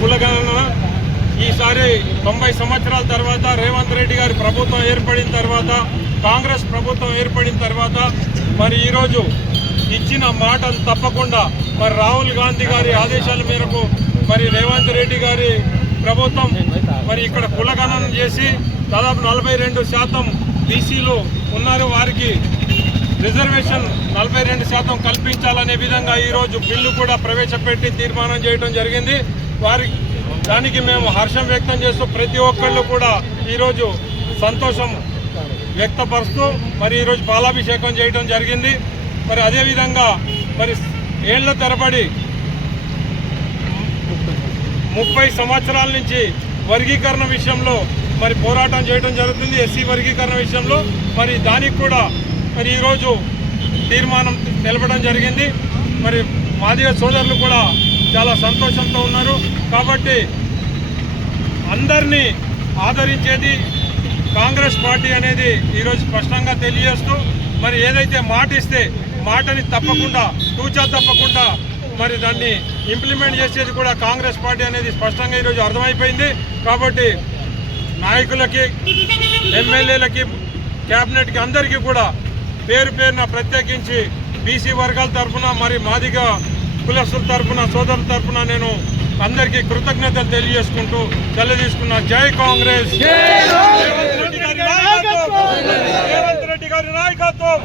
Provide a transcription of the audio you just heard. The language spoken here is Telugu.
కులగణన ఈసారి 90 సంవత్సరాల తర్వాత రేవంత్ రెడ్డి గారి ప్రభుత్వం ఏర్పడిన తర్వాత, కాంగ్రెస్ ప్రభుత్వం ఏర్పడిన తర్వాత మరి ఈరోజు ఇచ్చిన మాటలు తప్పకుండా మరి రాహుల్ గాంధీ గారి ఆదేశాల మేరకు మరి రేవంత్ రెడ్డి గారి ప్రభుత్వం మరి ఇక్కడ కులగణన చేసి దాదాపు 42% బీసీలు ఉన్నారు, వారికి రిజర్వేషన్ 42% కల్పించాలనే విధంగా ఈరోజు బిల్లు కూడా ప్రవేశపెట్టి తీర్మానం చేయడం జరిగింది. దానికి మేము హర్షం వ్యక్తం చేస్తూ ప్రతి ఒక్కళ్ళు కూడా ఈరోజు సంతోషం వ్యక్తపరుస్తూ మరి ఈరోజు పాలాభిషేకం చేయడం జరిగింది. మరి అదేవిధంగా మరి ఏళ్ల తరబడి 30 సంవత్సరాల నుంచి వర్గీకరణ విషయంలో మరి పోరాటం చేయడం జరుగుతుంది. ఎస్సీ వర్గీకరణ విషయంలో మరి దానికి కూడా మరి ఈరోజు తీర్మానం తెలపడం జరిగింది. మరి మాదిగ సోదరులు కూడా చాలా సంతోషంతో ఉన్నారు. కాబట్టి అందరినీ ఆదరించేది కాంగ్రెస్ పార్టీ అనేది ఈరోజు స్పష్టంగా తెలియజేస్తూ మరి ఏదైతే మాట ఇస్తే మాటని తప్పకుండా తూచా తప్పకుండా మరి దాన్ని ఇంప్లిమెంట్ చేసేది కూడా కాంగ్రెస్ పార్టీ అనేది స్పష్టంగా ఈరోజు అర్థమైపోయింది. కాబట్టి నాయకులకి, ఎమ్మెల్యేలకి, క్యాబినెట్కి అందరికీ కూడా పేరు పేరున ప్రత్యేకించి బీసీ వర్గాల తరఫున మరి మాదిగ కులస్తుల తరఫున సోదరుల తరఫున నేను అందరికీ కృతజ్ఞతలు తెలియజేసుకుంటూ తీసుకున్నా. జై కాంగ్రెస్. రేవంత్ రెడ్డి గారి నాయకత్వం.